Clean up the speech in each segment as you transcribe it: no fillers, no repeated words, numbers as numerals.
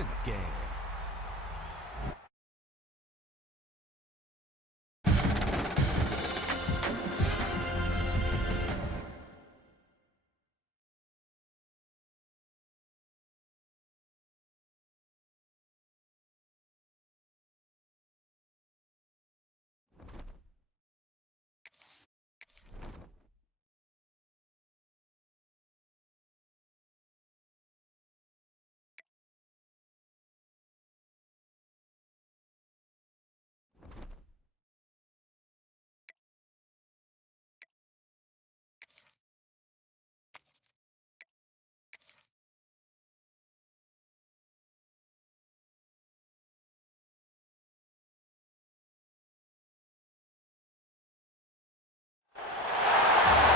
in the game.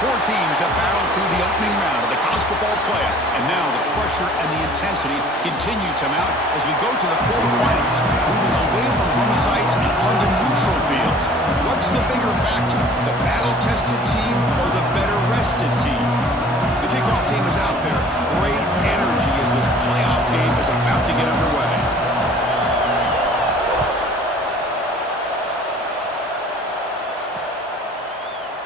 Four teams have battled through the opening round of the college football playoff, and now the pressure and the intensity continue to mount as we go to the quarterfinals, moving away from home sites and onto neutral fields. What's the bigger factor, the battle-tested team or the better-rested team? The kickoff team is out there. Great energy as this playoff game is about to get underway.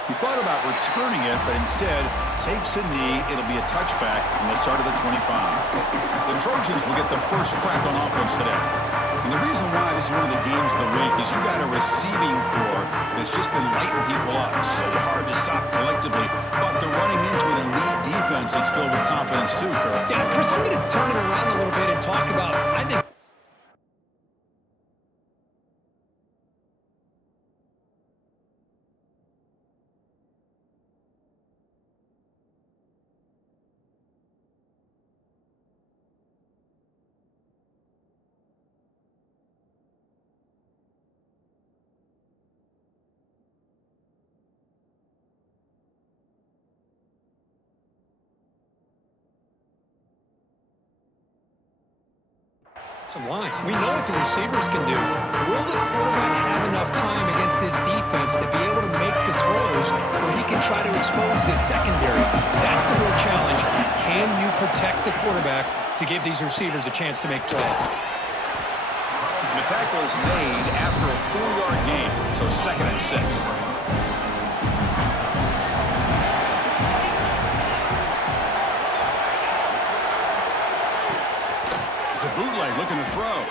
He thought about returning it, but instead takes a knee. It'll be a touchback from the start of the 25. The Trojans will get the first crack on offense today. And the reason why this is one of the games of the week is you got a receiving core that's just been lighting people up. So hard to stop collectively, but they're running into an elite defense that's filled with confidence too, Kurt. Yeah, Chris, I'm going to turn it around a little bit and talk about, I think, some line. We know what the receivers can do. Will the quarterback have enough time against this defense to be able to make the throws where he can try to expose this secondary? That's the real challenge. Can you protect the quarterback to give these receivers a chance to make plays? The tackle is made after a 4-yard gain, so 2nd and 6. It's a bootleg looking to throw.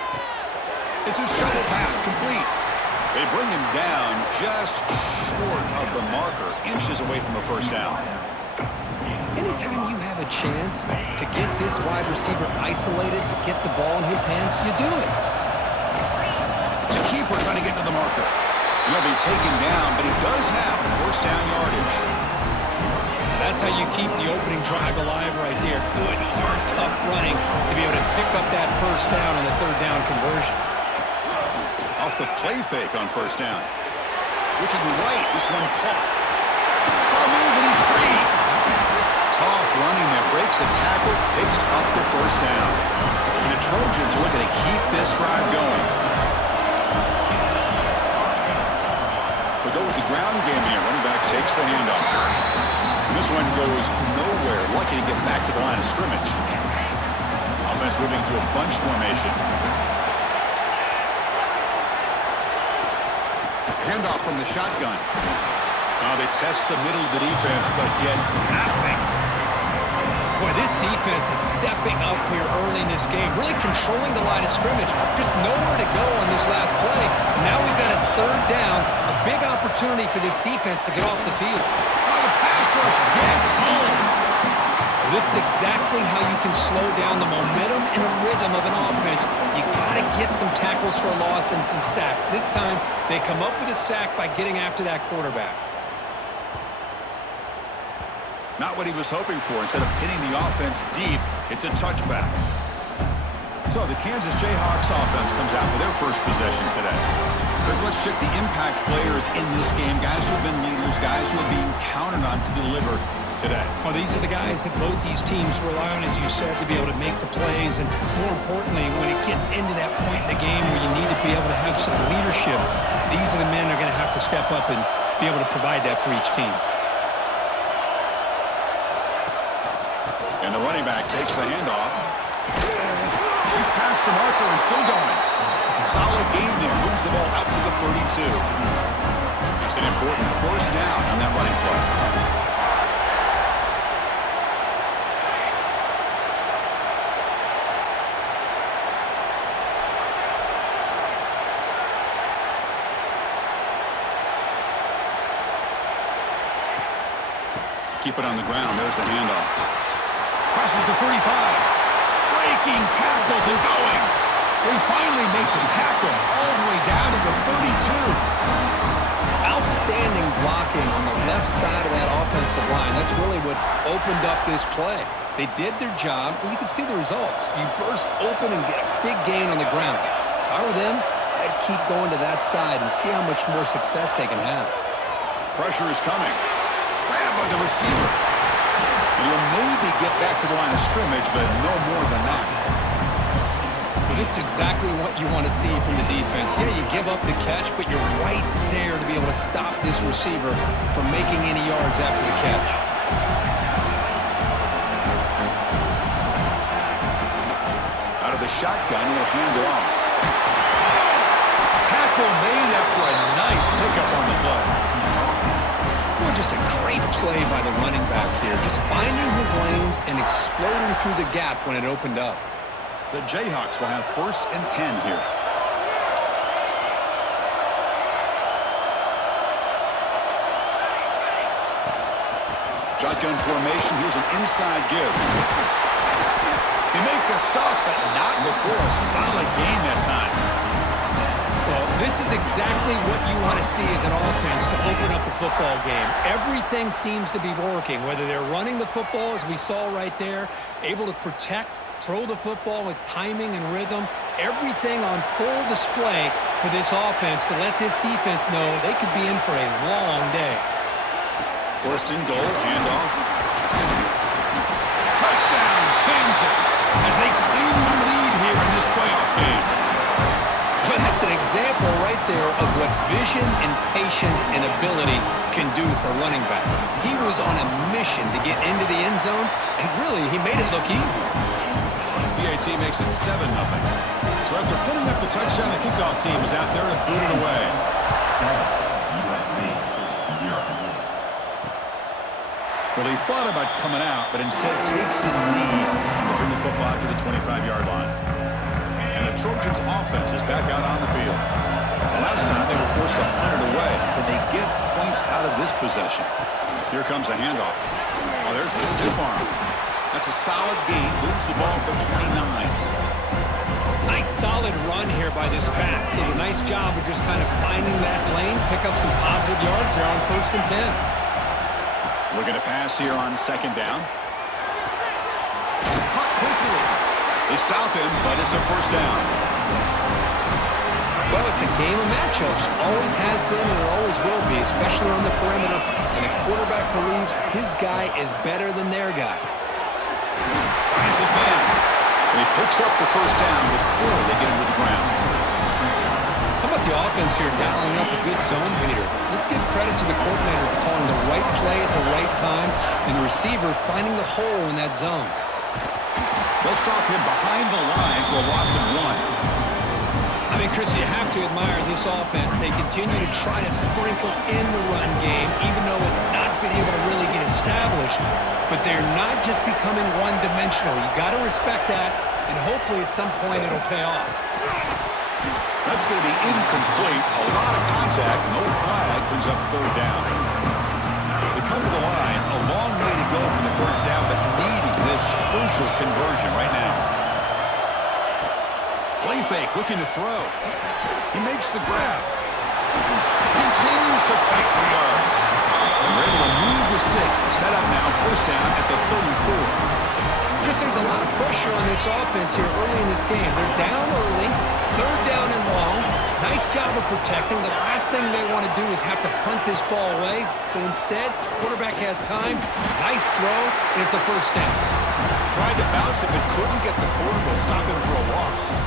It's a shovel pass complete. They bring him down just short of the marker, inches away from a first down. Anytime you have a chance to get this wide receiver isolated, to get the ball in his hands, you do it. It's a keeper trying to get to the marker. He'll be taken down, but he does have first down yardage. That's how you keep the opening drive alive right there. Good, hard, tough running to be able to pick up that first down on the 3rd down conversion. Off the play fake on first down. Looking right, this one caught. What a move, and he's free. Tough running that breaks a tackle, picks up the first down. And the Trojans are looking to keep this drive going. They'll go with the ground game here. Running back takes the handoff. This one goes nowhere. Lucky to get back to the line of scrimmage. Offense moving to a bunch formation. Handoff from the shotgun. Now they test the middle of the defense, but get nothing. Boy, this defense is stepping up here early in this game, really controlling the line of scrimmage. Just nowhere to go on this last play. And now we've got a 3rd down, a big opportunity for this defense to get off the field. The pass rush gets home. This is exactly how you can slow down the momentum and the rhythm of an offense. You got to get some tackles for a loss and some sacks. This time, they come up with a sack by getting after that quarterback. Not what he was hoping for. Instead of pinning the offense deep, it's a touchback. So the Kansas Jayhawks offense comes out for their first possession today. Let's check the impact players in this game, guys who have been leaders, guys who are being counted on to deliver today. Well, these are the guys that both these teams rely on, as you said, to be able to make the plays. And more importantly, when it gets into that point in the game where you need to be able to have some leadership, these are the men that are going to have to step up and be able to provide that for each team. And the running back takes the handoff. He's past the marker and still going. Solid gain there. Moves the ball out to the 32. That's an important first down on that running play. Keep it on the ground. There's the handoff. Crosses the 45. Breaking tackles and going. They finally make the tackle all the way down to the 32. Outstanding blocking on the left side of that offensive line. That's really what opened up this play. They did their job, and you can see the results. You burst open and get a big gain on the ground. If I were them, I'd keep going to that side and see how much more success they can have. Pressure is coming. Grabbed by the receiver. And he'll maybe get back to the line of scrimmage, but no more than that. Well, this is exactly what you want to see from the defense. Yeah, you give up the catch, but you're right there to be able to stop this receiver from making any yards after the catch. Out of the shotgun, he'll hand it off. Tackle made after a nice pickup on the play. Well, just a great play by the running back here. Just finding his lanes and exploding through the gap when it opened up. The Jayhawks will have 1st and 10 here. Shotgun formation. Here's an inside give. They make the stop, but not before a solid gain that time. Well, this is exactly what you want to see as an offense to open up a football game. Everything seems to be working, whether they're running the football, as we saw right there, able to protect, throw the football with timing and rhythm. Everything on full display for this offense to let this defense know they could be in for a long day. 1st and goal, handoff. Touchdown, Kansas, as they claim the lead here in this playoff game. Well, that's an example right there of what vision and patience and ability can do for running back. He was on a mission to get into the end zone, and really, he made it look easy. PAT makes it 7-0. So after putting up the touchdown, the kickoff team is out there to boot it away. USC 0. Well, he thought about coming out, but instead takes a knee to bring the football to the 25-yard line. And the Trojans' offense is back out on the field. The last time they were forced to punt it away. Can they get points out of this possession? Here comes a handoff. Oh, there's the stiff arm. That's a solid gain. Moves the ball to the 29. Nice solid run here by this back. Did a nice job of just kind of finding that lane, pick up some positive yards there on 1st and 10. Looking to pass here on 2nd down. Caught quickly. They stop him, but it's a 1st down. Well, it's a game of matchups. Always has been and it always will be, especially on the perimeter. And the quarterback believes his guy is better than their guy. Finds his man. And he picks up the 1st down before they get him to the ground. How about the offense here dialing up a good zone beater? Let's give credit to the coordinator for calling the right play at the right time and the receiver finding the hole in that zone. They'll stop him behind the line for a loss of 1. I mean, Chris, you have to admire this offense. They continue to try to sprinkle in the run game, even though it's not been able to really get established. But they're not just becoming one-dimensional. You got to respect that, and hopefully at some point it'll pay off. That's going to be incomplete. A lot of contact. No flag. Brings up 3rd down. They come to the line. A long way to go for the 1st down, but needing this crucial conversion right now. Play fake, looking to throw. He makes the grab. Continues to fight for yards. And we're able to move the sticks. Set up now, 1st down at the 34. Chris, there's a lot of pressure on this offense here early in this game. They're down early, 3rd down and long. Nice job of protecting. The last thing they want to do is have to punt this ball away. So instead, quarterback has time. Nice throw, and it's a 1st down. Tried to bounce it, but couldn't get the quarter to stop him for a loss.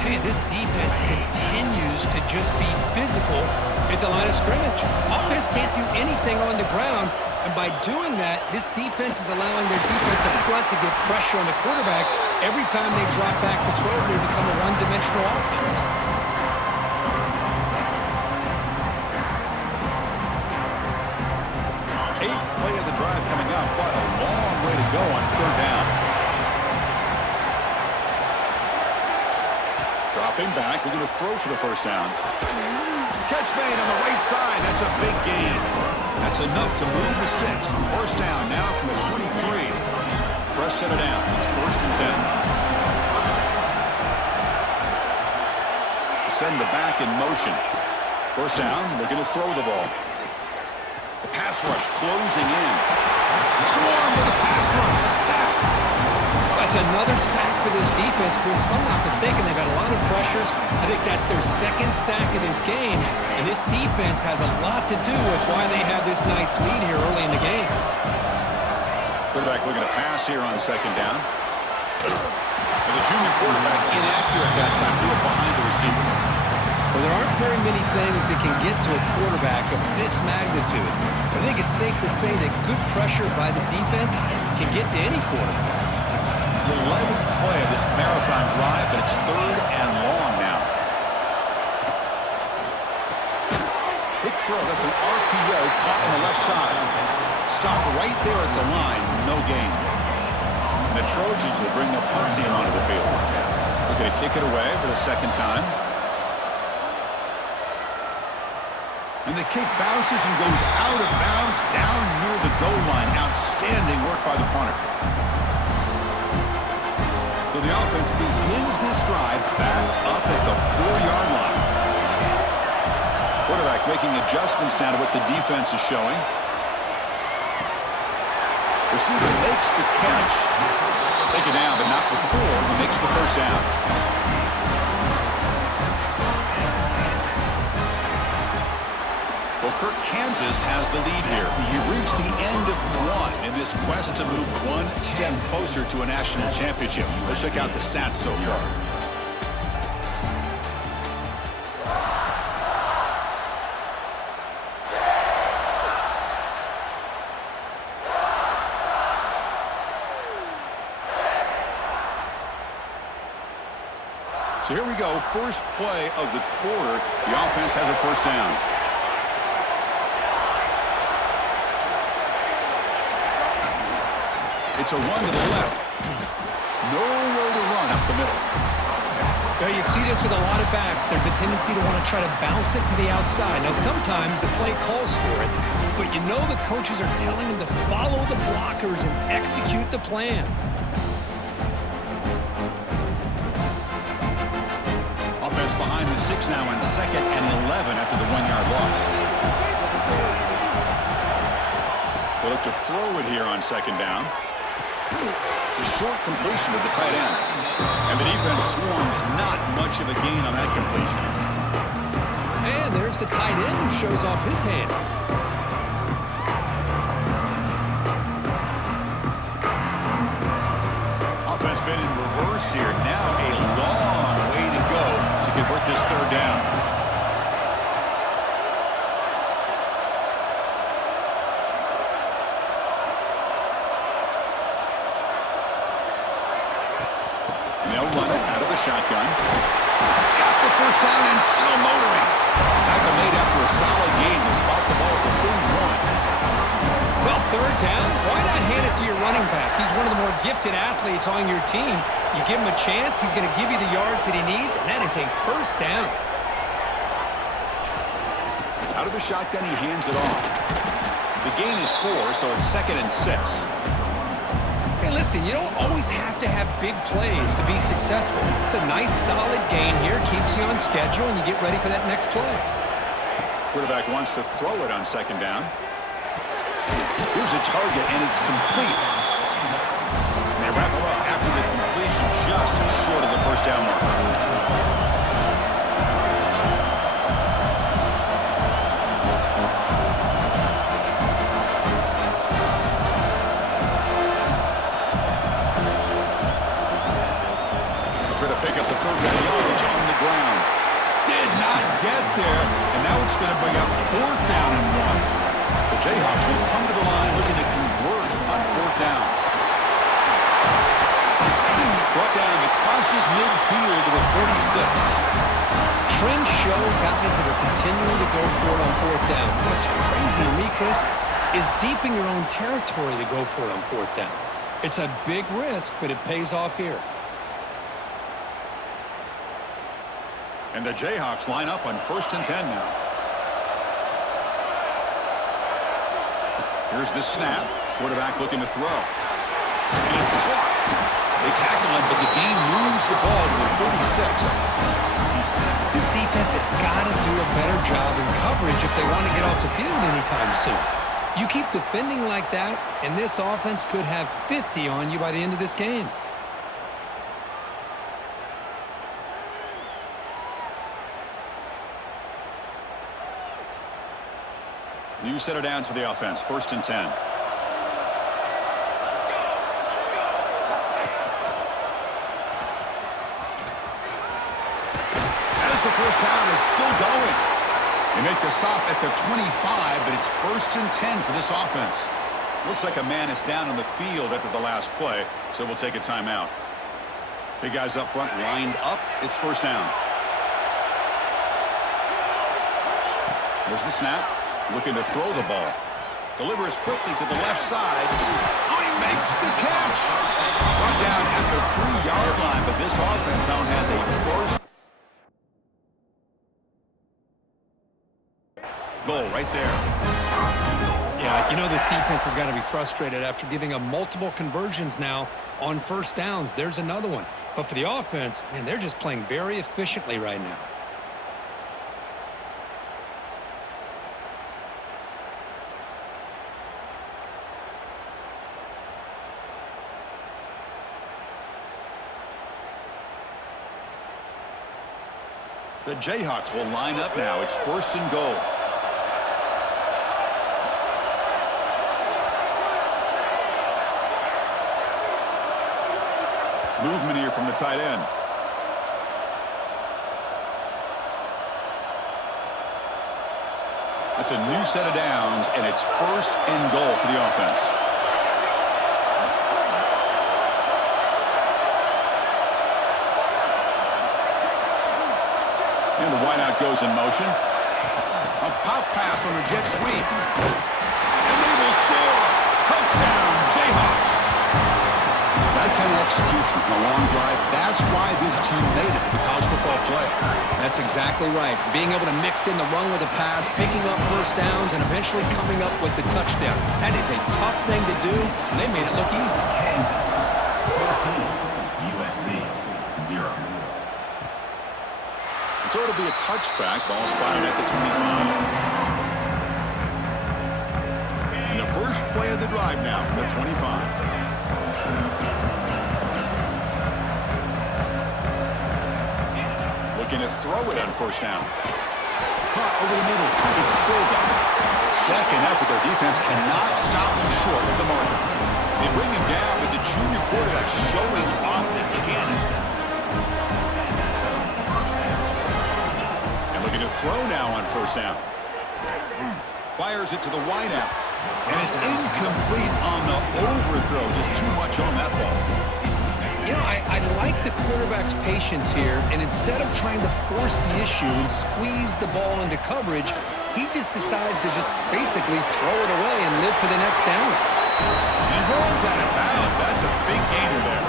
Tell you, this defense continues to just be physical at the line of scrimmage. Offense can't do anything on the ground. And by doing that, this defense is allowing their defensive front to get pressure on the quarterback, Every time they drop back to throw, they become a one-dimensional offense. Eighth play of the drive coming up. What a long way to go on third down. Dropping back, looking to throw for the first down. Catch made on the right side. That's a big gain. That's enough to move the sticks. First down now from the 23. Fresh set of downs. It's 1st and 10. Send the back in motion. First down, looking to throw the ball. The pass rush closing in. Swarm with a pass rush. A sack. That's another sack for this defense, Chris. If I'm not mistaken, they've had a lot of pressures. I think that's their 2nd sack of this game. And this defense has a lot to do with why they have this nice lead here early in the game. Quarterback looking to pass here on 2nd down. And the junior quarterback inaccurate that time. Threw it behind the receiver. Well, there aren't very many things that can get to a quarterback of this magnitude. But I think it's safe to say that good pressure by the defense can get to any quarterback. The 11th play of this marathon drive, but it's 3rd and long now. Quick throw. That's an RPO caught on the left side. Stopped right there at the line. No gain. And the Trojans will bring their punt team onto the field. They're going to kick it away for the 2nd time. And the kick bounces and goes out of bounds down near the goal line. Outstanding work by the punter. So the offense begins this drive backed up at the 4-yard line. Quarterback making adjustments now to what the defense is showing. Receiver makes the catch. Take it down, but not before he makes the first down. Well, Kirk, Kansas has the lead here. You've reached the end of one in this quest to move one step closer to a national championship. Let's check out the stats so far. So here we go. First play of the quarter. The offense has a first down. It's a run to the left. Nowhere to run up the middle. Well, you see this with a lot of backs. There's a tendency to want to try to bounce it to the outside. Now, sometimes the play calls for it, but you know the coaches are telling them to follow the blockers and execute the plan. Offense behind the 6 now on 2nd and 11 after the 1-yard loss. They look to throw it here on 2nd down. It's a short completion to the tight end. And the defense swarms not much of a gain on that completion. And there's the tight end who shows off his hands. Offense been in reverse here. Now a long way to go to convert this 3rd down. Shotgun. Got the first down and still motoring. Tackle made after a solid game to spot the ball for 31. Well, 3rd down, why not hand it to your running back? He's one of the more gifted athletes on your team. You give him a chance, he's going to give you the yards that he needs, and that is a first down. Out of the shotgun, he hands it off. The gain is 4, so it's 2nd and 6. Hey, listen, you don't always have to have big plays to be successful. It's a nice, solid gain here. Keeps you on schedule, and you get ready for that next play. Quarterback wants to throw it on 2nd down. Here's a target, and it's complete. And they wrap it up after the completion just short of the first down marker. Try to pick up the 3rd down yardage on the ground. Did not get there, and now it's going to bring up 4th down and 1. The Jayhawks will come to the line looking to convert on 4th down. Brought field to the 46. Trends show guys that are continuing to go for it on fourth down. What's crazy to me, Chris, is deep in your own territory to go for it on fourth down. It's a big risk, but it pays off here. And the Jayhawks line up on 1st and 10 now. Here's the snap. Quarterback looking to throw. And it's caught. They tackle him, but the gain moves the ball to the 36. This defense has got to do a better job in coverage if they want to get off the field anytime soon. You keep defending like that, and this offense could have 50 on you by the end of this game. New set of downs for the offense. 1st and 10. As the first down is still going. They make the stop at the 25, but it's 1st and 10 for this offense. Looks like a man is down on the field after the last play, so we'll take a timeout. Big guys up front lined up. It's 1st down. There's the snap. Looking to throw the ball. Delivers quickly to the left side. Oh, he makes the catch. Brought down at the 3-yard line, but this offense now has a 1st goal right there. Yeah, you know this defense has got to be frustrated after giving up multiple conversions now on 1st downs. There's another one. But for the offense, man, they're just playing very efficiently right now. The Jayhawks will line up now. It's 1st and goal. Movement here from the tight end. That's a new set of downs, and it's 1st and goal for the offense. And the wideout goes in motion. A pop pass on a jet sweep. And they will score. Touchdown, Jayhawks. That kind of execution in a long drive, that's why this team made it to the college football playoff. That's exactly right. Being able to mix in the run with the pass, picking up 1st downs, and eventually coming up with the touchdown. That is a tough thing to do, and they made it look easy. Kansas 14, USC 0. So it'll be a touchback. Ball spotted at the 25. And the first play of the drive now from the 25. Looking to throw it on 1st down. Caught over the middle. It's Silva. Second effort. Their defense cannot stop him short of the marker. They bring him down with the junior quarterback showing off the cannon. Looking to throw now on 1st down. Fires it to the wideout. And it's incomplete on the overthrow. Just too much on that ball. You know, I like the quarterback's patience here, and instead of trying to force the issue and squeeze the ball into coverage, he just decides to just basically throw it away and live for the next down. And he rolls out of bounds. That's a big gainer there.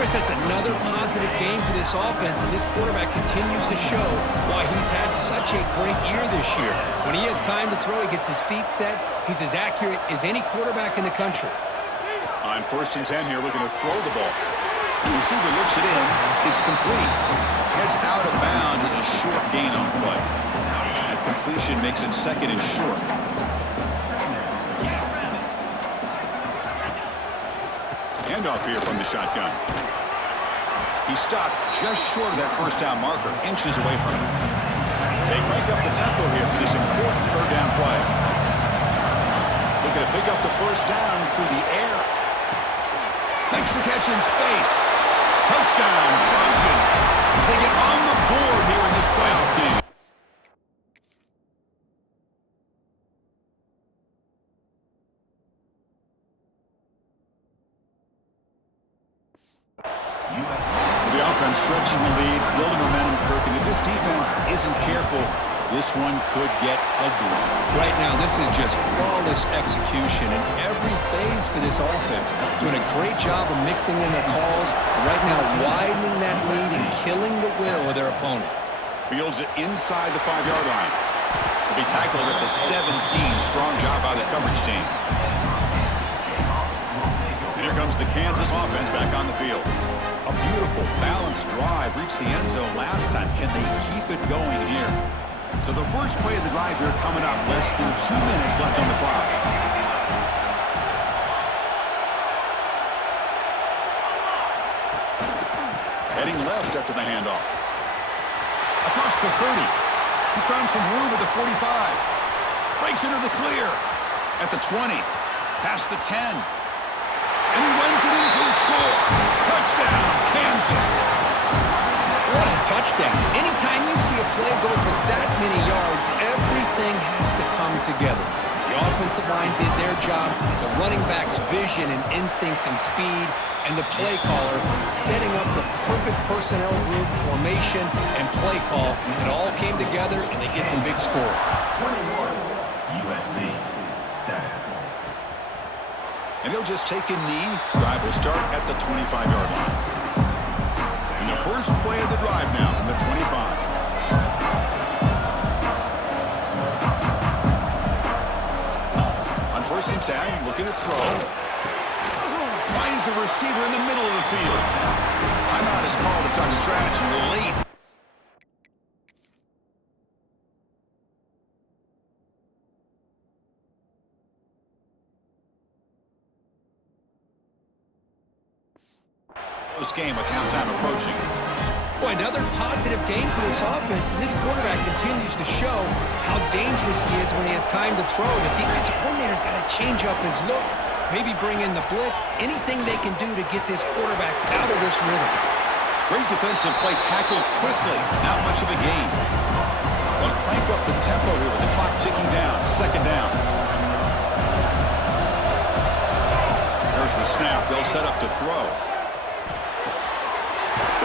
Chris, that's another positive game for this offense, and this quarterback continues to show why he's had such a great year this year. When he has time to throw, he gets his feet set. He's as accurate as any quarterback in the country. On 1st and 10 here, looking to throw the ball. The receiver looks it in. It's complete. Heads out of bounds with a short gain on play. That completion makes it 2nd and short. Handoff here from the shotgun. He stopped just short of that 1st down marker, inches away from it. They crank up the tempo here for this important 3rd down play. Looking to pick up the 1st down through the air. Makes the catch in space. Touchdown, Trojans, as they get on the board here in this playoff game. The offense stretching the lead, building momentum, Kirk, and if this defense isn't careful, this one could get ugly. Right now, this is just flawless execution in every phase for this offense. Doing a great job of mixing in their calls. Right now, widening that lead and killing the will of their opponent. Fields it inside the 5-yard line. Will be tackled at the 17. Strong job by the coverage team. And here comes the Kansas offense back on the field. A beautiful, balanced drive reached the end zone last time. Can they keep it going here? So the first play of the drive here coming up. Less than 2 minutes left on the clock. Heading left after the handoff. Across the 30. He's found some room at the 45. Breaks into the clear. At the 20. Past the 10. And he runs it in for the score. Touchdown, Kansas. What a touchdown. Anytime you see a play go for that many yards, everything has to come together. The offensive line did their job, the running back's vision and instincts and speed, and the play caller setting up the perfect personnel group, formation, and play call. It all came together, and they get the big score. 21, USC, 7. And he'll just take a knee. Drive will start at the 25-yard line. And the first play of the drive now from the 25. On 1st and 10, looking to throw. Finds a receiver in the middle of the field. Timeout is called to duck strategy late. This game with halftime approaching. Boy, another positive game for this offense, and this quarterback continues to show how dangerous he is when he has time to throw. The defensive coordinator's got to change up his looks, maybe bring in the blitz, anything they can do to get this quarterback out of this rhythm. Great defensive play, tackled quickly, not much of a gain. They'll crank up the tempo here with the clock ticking down, 2nd down. There's the snap, they'll set up to throw.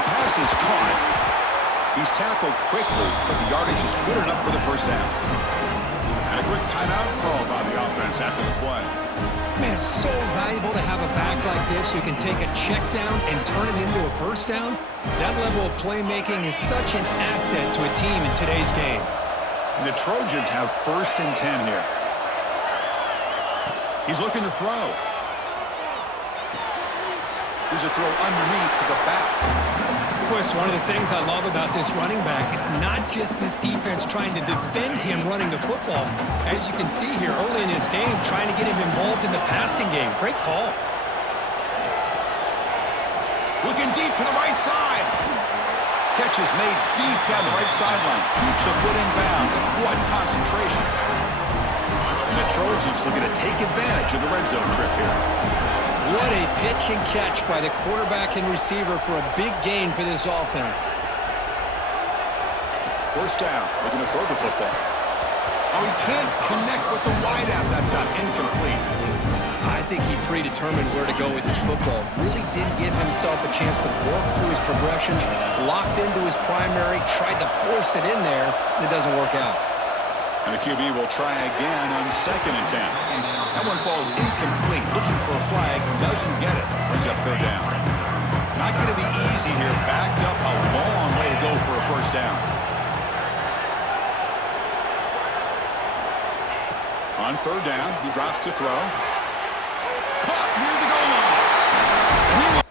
Pass is caught. He's tackled quickly, but the yardage is good enough for the 1st down. And a quick timeout call by the offense after the play. Man, it's so valuable to have a back like this who can take a check down and turn it into a 1st down. That level of playmaking is such an asset to a team in today's game. And the Trojans have 1st and 10 here. He's looking to throw. Here's a throw underneath to the back. Boy, it's one of the things I love about this running back. It's not just this defense trying to defend him running the football. As you can see here early in his game, trying to get him involved in the passing game. Great call. Looking deep to the right side. Catch is made deep down the right sideline. Keeps a foot in bounds. What concentration. And the Trojans looking to take advantage of the red zone trip here. What a pitch and catch by the quarterback and receiver for a big gain for this offense. 1st down, looking to throw the football. Oh, he can't connect with the wideout that time. Incomplete. I think he predetermined where to go with his football. Really did give himself a chance to work through his progressions, locked into his primary, tried to force it in there, and it doesn't work out. And the QB will try again on 2nd and 10. That one falls incomplete. Looking for a flag. Doesn't get it. Brings up 3rd down. Not going to be easy here. Backed up a long way to go for a 1st down. On 3rd down, he drops to throw. Caught near the goal line. And he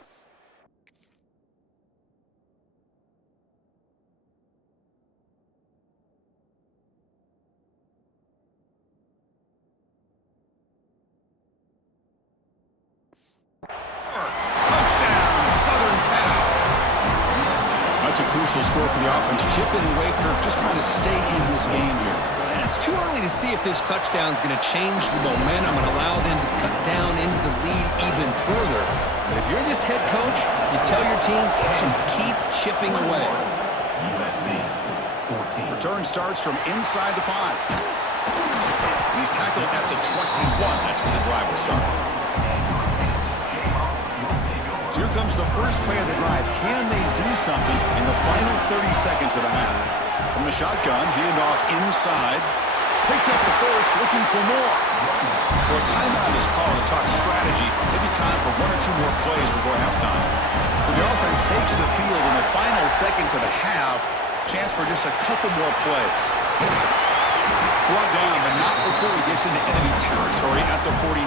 That's a crucial score for the offense. Chipping away, Kirk, just trying to stay in this game here. It's too early to see if this touchdown is going to change the momentum and allow them to cut down into the lead even further. But if you're this head coach, you tell your team, let's just keep chipping away. USC, 14. Return starts from inside the 5. And he's tackled at the 21. That's where the drive will start. So here comes the first play of the drive. Can they do something in the final 30 seconds of the half? From the shotgun, handoff inside. Picks up the first, looking for more. So a timeout is called to talk strategy. Maybe time for one or two more plays before halftime. So the offense takes the field in the final seconds of the half. Chance for just a couple more plays. Brought down, but not before he gets into enemy territory at the 49.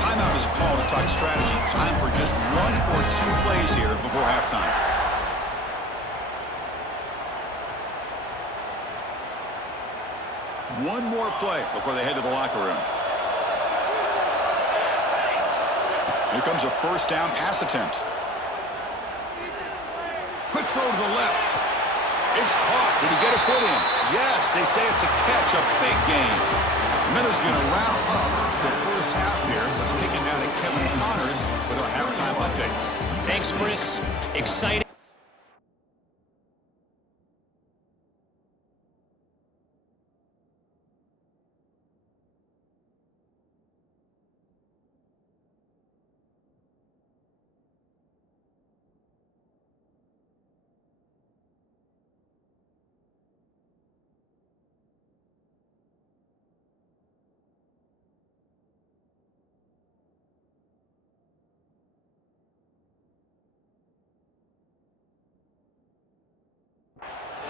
Timeout is called to talk strategy. Time for just one or two plays here before halftime. One more play before they head to the locker room. Here comes a first down pass attempt. Quick throw to the left. It's caught. Did he get a foot in? Yes, they say it's a catch, a big gain. Miller's going to wrap up the first half here. Let's kick it down to Kevin Connors with our halftime update. Thanks, Chris. Exciting.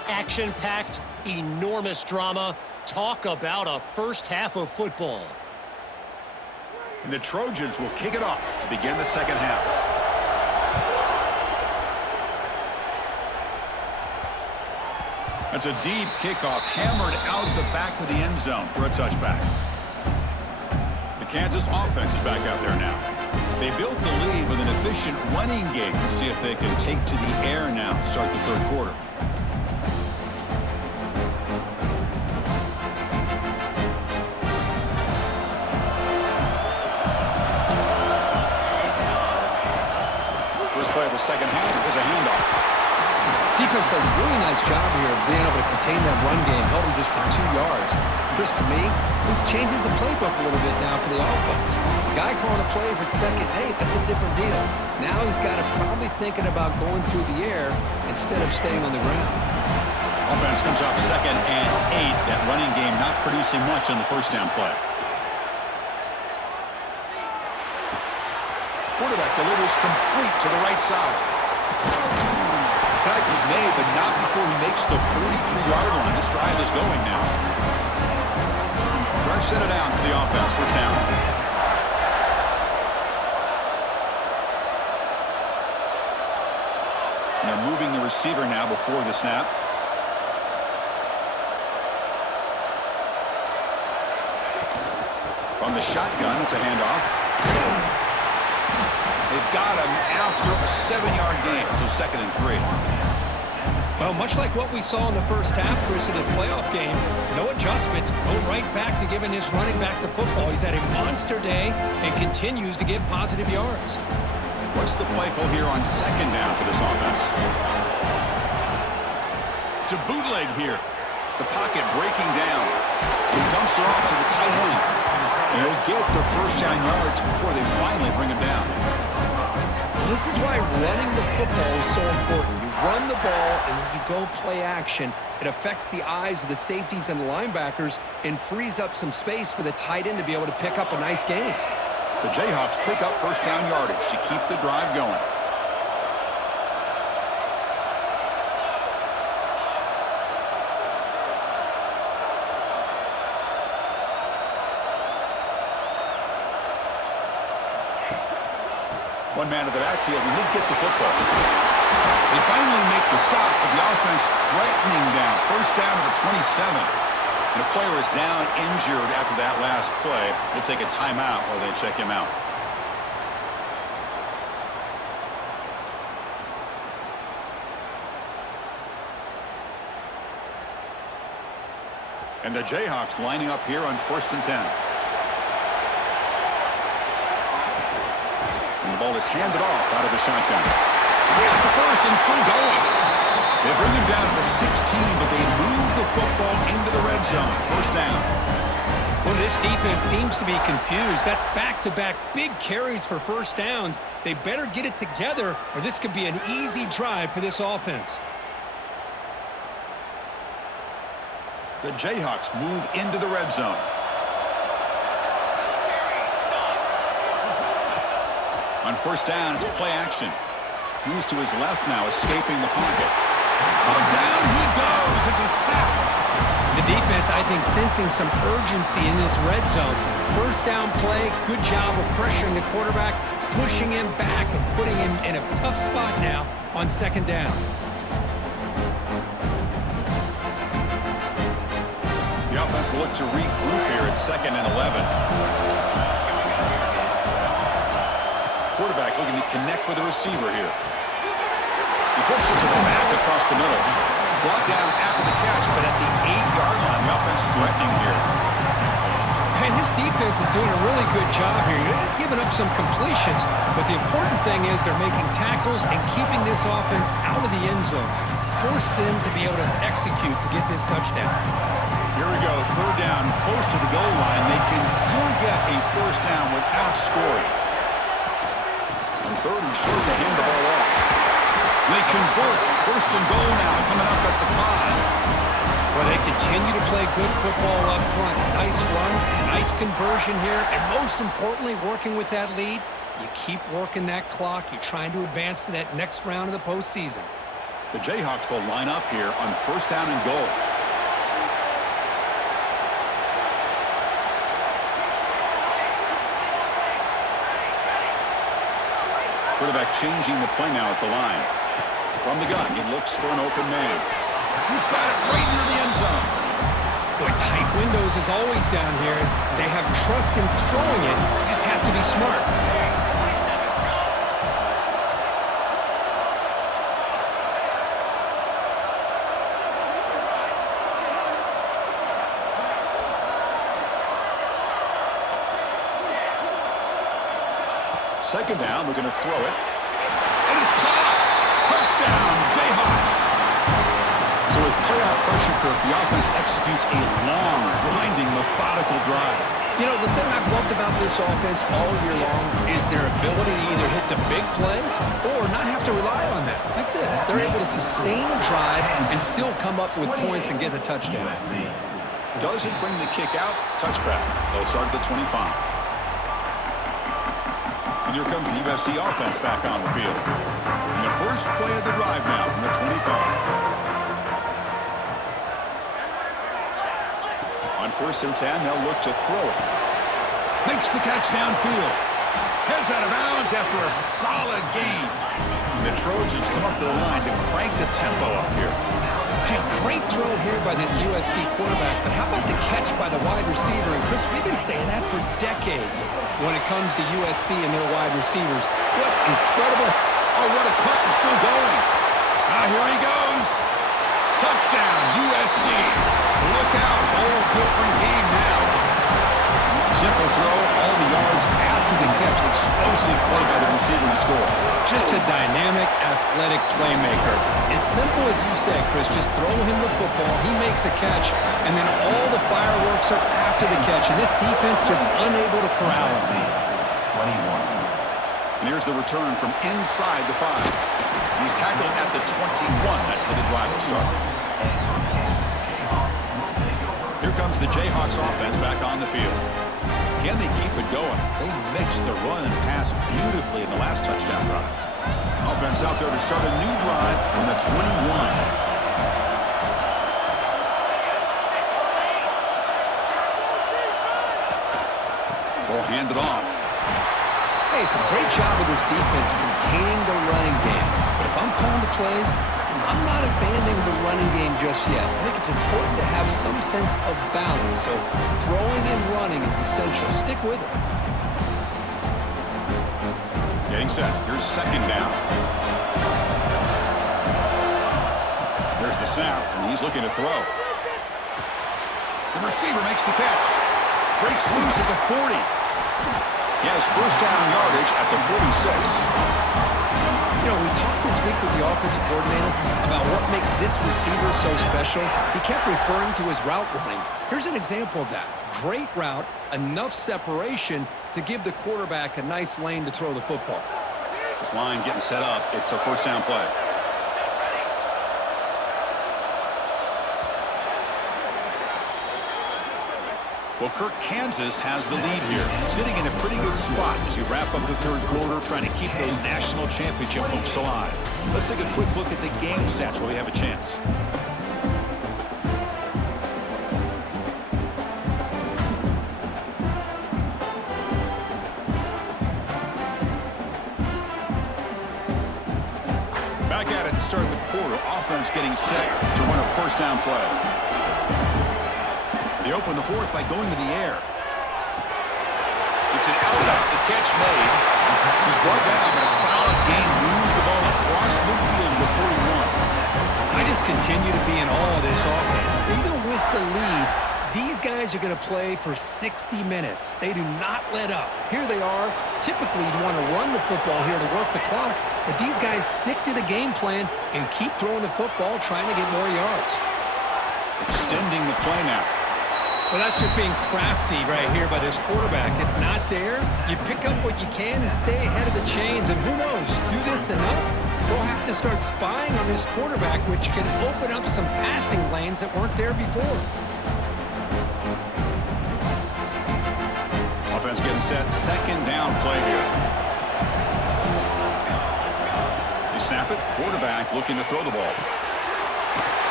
Action-packed, enormous drama. Talk about a first half of football. And the Trojans will kick it off to begin the second half. That's a deep kickoff, hammered out the back of the end zone for a touchback. The Kansas offense is back out there now. They built the lead with an efficient running game to see if they can take to the air now to start the third quarter. First play of the second half is a handoff. Defense does a really nice job here of being able to contain that run game, held him just for 2 yards. Chris, to me, this changes the playbook a little bit now for the offense. The guy calling the plays at 2nd and 8, that's a different deal. Now he's got to probably thinking about going through the air instead of staying on the ground. Offense comes up 2nd and 8. That running game not producing much on the first down play. Quarterback delivers complete to the right side. Tackle's made, but not before he makes the 43-yard line. This drive is going now. Fresh set it down for the offense. First down. They're moving the receiver now before the snap. From the shotgun, it's a handoff. They've got him after a 7-yard gain, so 2nd and 3. Well, much like what we saw in the first half, Chris, in his playoff game, no adjustments, go right back to giving his running back to football. He's had a monster day and continues to get positive yards. What's the play call here on 2nd down for this offense? To bootleg here. The pocket breaking down. He dumps it off to the tight end. And he'll get the first down yards before they finally bring him down. This is why running the football is so important. You run the ball and then you go play action. It affects the eyes of the safeties and linebackers and frees up some space for the tight end to be able to pick up a nice gain. The Jayhawks pick up first down yardage to keep the drive going. One man to the backfield, and he'll get the football. They finally make the stop, but the offense threatening down. First down to the 27. And a player is down injured after that last play. We'll take a timeout while they check him out. And the Jayhawks lining up here on 1st and 10. And the ball is handed off out of the shotgun. He's got the first and still going. They bring him down to the 16, but they move the football into the red zone. First down. Well, this defense seems to be confused. That's back-to-back big carries for first downs. They better get it together, or this could be an easy drive for this offense. The Jayhawks move into the red zone. On first down, it's play action. Moves to his left now, escaping the pocket. Oh, down he goes. It's a sack. The defense, I think, sensing some urgency in this red zone. First down play, good job of pressuring the quarterback, pushing him back and putting him in a tough spot now on second down. The offense will look to regroup here at 2nd and 11. Quarterback looking to connect with the receiver here. He flips it to the back across the middle. Brought down after the catch, but at the 8-yard line, the offense threatening here. And his defense is doing a really good job here. They're giving up some completions, but the important thing is they're making tackles and keeping this offense out of the end zone. Force him to be able to execute to get this touchdown. Here we go, third down, close to the goal line. They can still get a first down without scoring. On third and short, they hand the ball off. They convert. First and goal now, coming up at the 5. Well, they continue to play good football up front. Nice run, nice conversion here, and most importantly, working with that lead, you keep working that clock. You're trying to advance to that next round of the postseason. The Jayhawks will line up here on first down and goal. Quarterback changing the play now at the line. From the gun, he looks for an open man. He's got it right near the end zone. Boy, tight windows is always down here. They have trust in throwing it. You just have to be smart. Second down, we're going to throw it. And it's caught! Touchdown, Jayhawks! So with playoff pressure curve, the offense executes a long, grinding, methodical drive. You know, the thing I've loved about this offense all year long is their ability to either hit the big play or not have to rely on that. Like this, they're able to sustain a drive and still come up with points and get a touchdown. USC. Doesn't bring the kick out. Touchback. They'll start at the 25. And here comes the USC offense back on the field. And the first play of the drive now from the 25. On first and 10, they'll look to throw it. Makes the catch downfield. Heads out of bounds after a solid gain. And the Trojans come up to the line to crank the tempo up here. Hey, great throw here by this USC quarterback, but how about the catch by the wide receiver? And Chris, we've been saying that for decades when it comes to USC and their wide receivers. What incredible... Oh, what a cut and still going. Here he goes. Touchdown, USC. Look out, whole different game now. Simple throw, all the yards after the catch. Explosive play by the receiver to score. Just a dynamic, athletic playmaker. As simple as you said, Chris, just throw him the football, he makes a catch, and then all the fireworks are after the catch, and this defense just unable to corral him. 21. And here's the return from inside the 5. And he's tackled at the 21. That's where the drive will start. Here comes the Jayhawks offense back on the field. Can they keep it going? They mixed the run and pass beautifully in the last touchdown drive. Offense out there to start a new drive from the 21. Ball handed off. Hey, it's a great job of this defense containing the running game. But if I'm calling the plays, I'm not abandoning the running game just yet. I think it's important to have some sense of balance. So throwing and running is essential. Stick with it. Getting set. Here's second down. There's the snap, and he's looking to throw. The receiver makes the catch. Breaks loose at the 40. He has first down yardage at the 46. You know, we talked this week with the offensive coordinator about what makes this receiver so special. He kept referring to his route running. Here's an example of that. Great route, enough separation to give the quarterback a nice lane to throw the football. This line getting set up. It's a first down play. Well, Kirk, Kansas has the lead here, sitting in a pretty good spot as we wrap up the third quarter, trying to keep those national championship hopes alive. Let's take a quick look at the game stats where we have a chance. Back at it to start the quarter. Offense getting set to run a first down play. They open the fourth by going to the air. It's an out. The catch made. He's brought down, but a solid gain moves the ball across midfield to the 41. I just continue to be in awe of this offense. Even with the lead, these guys are going to play for 60 minutes. They do not let up. Here they are. Typically, you'd want to run the football here to work the clock, but these guys stick to the game plan and keep throwing the football, trying to get more yards. Extending the play now. Well, that's just being crafty right here by this quarterback. It's not there. You pick up what you can and stay ahead of the chains. And who knows, do this enough, we'll have to start spying on this quarterback, which can open up some passing lanes that weren't there before. Offense getting set. Second down play here. They snap it. Quarterback looking to throw the ball.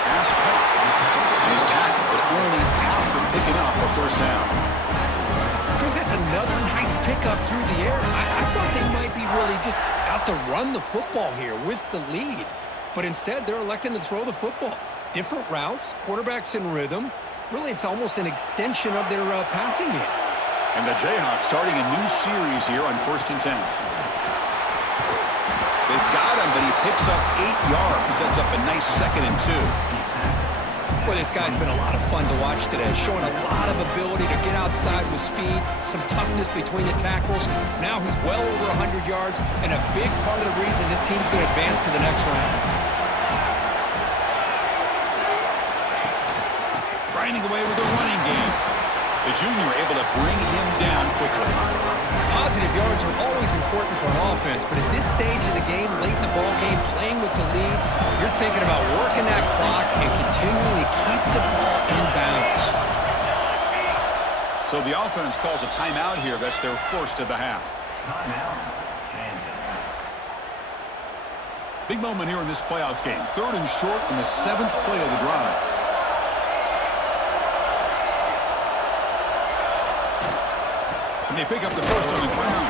Pass caught. And he's tackled, but only after picking up a first down. Chris, that's another nice pickup through the air. I thought they might be really just out to run the football here with the lead. But instead, they're electing to throw the football. Different routes, quarterbacks in rhythm. Really, it's almost an extension of their passing game. And the Jayhawks starting a new series here on 1st and 10. They've got him, but he picks up 8 yards. Sets up a nice 2nd and 2. Boy, this guy's been a lot of fun to watch today, showing a lot of ability to get outside with speed, some toughness between the tackles. Now he's well over 100 yards, and a big part of the reason this team's going to advance to the next round. Grinding away with the running game. The junior able to bring him down quickly. Positive yards are always important for an offense, but at this stage of the game, late in the ball game, playing with the lead, you're thinking about working that clock and continuing to keep the ball in bounds. So the offense calls a timeout here. That's their first of the half. Timeout, Kansas. Big moment here in this playoff game. 3rd and short in the 7th play of the drive. And they pick up the first on the ground.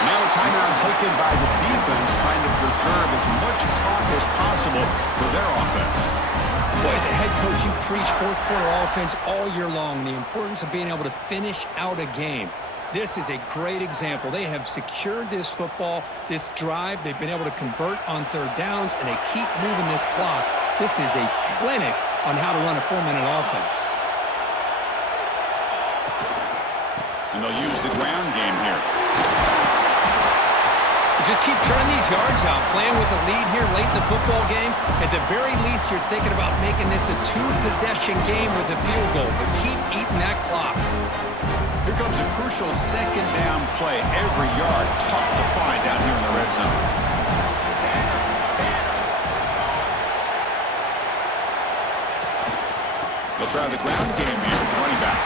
Now a timeout taken by the defense, trying to preserve as much clock as possible for their offense. Boy, as a head coach, you preach fourth quarter offense all year long, the importance of being able to finish out a game. This is a great example. They have secured this football, this drive. They've been able to convert on 3rd downs, and they keep moving this clock. This is a clinic on how to run a 4-minute offense. And they'll use the ground game here. Just keep churning these yards out, playing with a lead here late in the football game. At the very least, you're thinking about making this a 2-possession game with a field goal, but keep eating that clock. Here comes a crucial 2nd down play. Every yard tough to find down here in the red zone. They'll try the ground game here with the running back.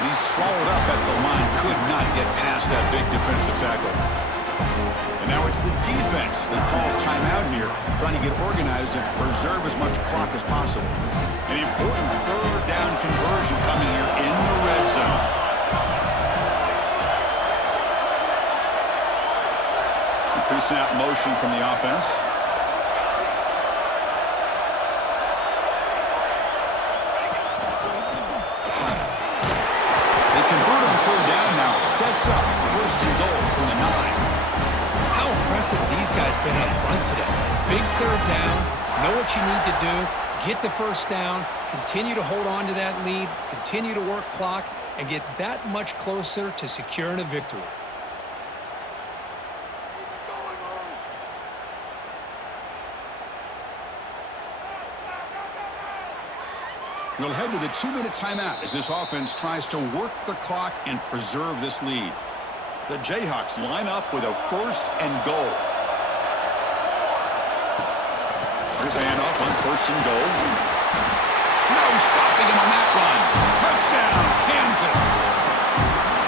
And he's swallowed up at the line. Could not get past that big defensive tackle. And now it's the defense that calls timeout here, trying to get organized and preserve as much clock as possible. An important 3rd down conversion coming here in the red zone. The pre-snap motion from the offense. They convert on 3rd down now. Sets up 1st and goal from the 9. How impressive these guys been up front today. Big 3rd down, know what you need to do, get the 1st down, continue to hold on to that lead, continue to work clock, and get that much closer to securing a victory. We'll head to the 2-minute timeout as this offense tries to work the clock and preserve this lead. The Jayhawks line up with a 1st and goal. Here's a handoff on 1st and goal. No stopping him on that run. Touchdown, Kansas.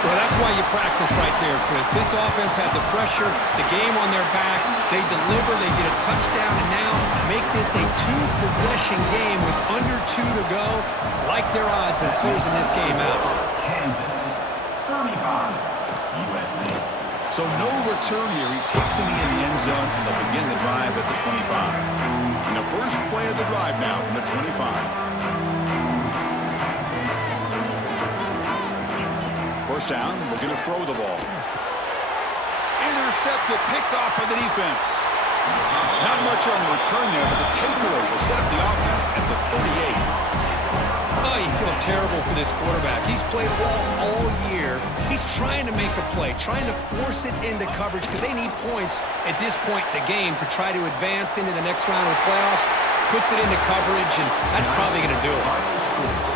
Well, that's why you practice right there, Chris. This offense had the pressure, the game on their back. They deliver, they get a touchdown, and now make this a 2-possession game with under 2 to go. Like their odds of closing this game out. Kansas, 35, USC. So no return here. He takes it in the end zone, and they'll begin the drive at the 25. And the first play of the drive now from the 25. First down, looking to throw the ball. Intercepted, picked off by the defense. Not much on the return there, but the takeaway will set up the offense at the 38. Oh, you feel terrible for this quarterback. He's played well all year. He's trying to make a play, trying to force it into coverage because they need points at this point in the game to try to advance into the next round of the playoffs. Puts it into coverage, and that's probably going to do it.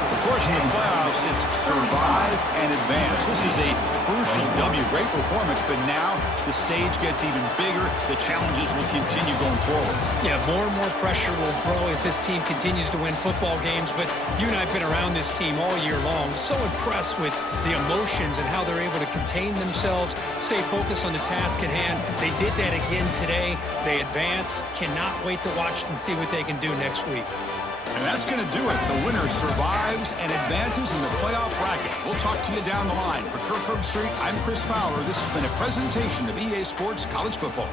Of course, in the playoffs, it's survive and advance. This is a crucial W. Great performance, but now the stage gets even bigger. The challenges will continue going forward. Yeah, more and more pressure will grow as this team continues to win football games, but you and I have been around this team all year long. So impressed with the emotions and how they're able to contain themselves, stay focused on the task at hand. They did that again today. They advance. Cannot wait to watch and see what they can do next week. And that's going to do it. The winner survives and advances in the playoff bracket. We'll talk to you down the line. For Kirk Herbstreit, I'm Chris Fowler. This has been a presentation of EA Sports College Football.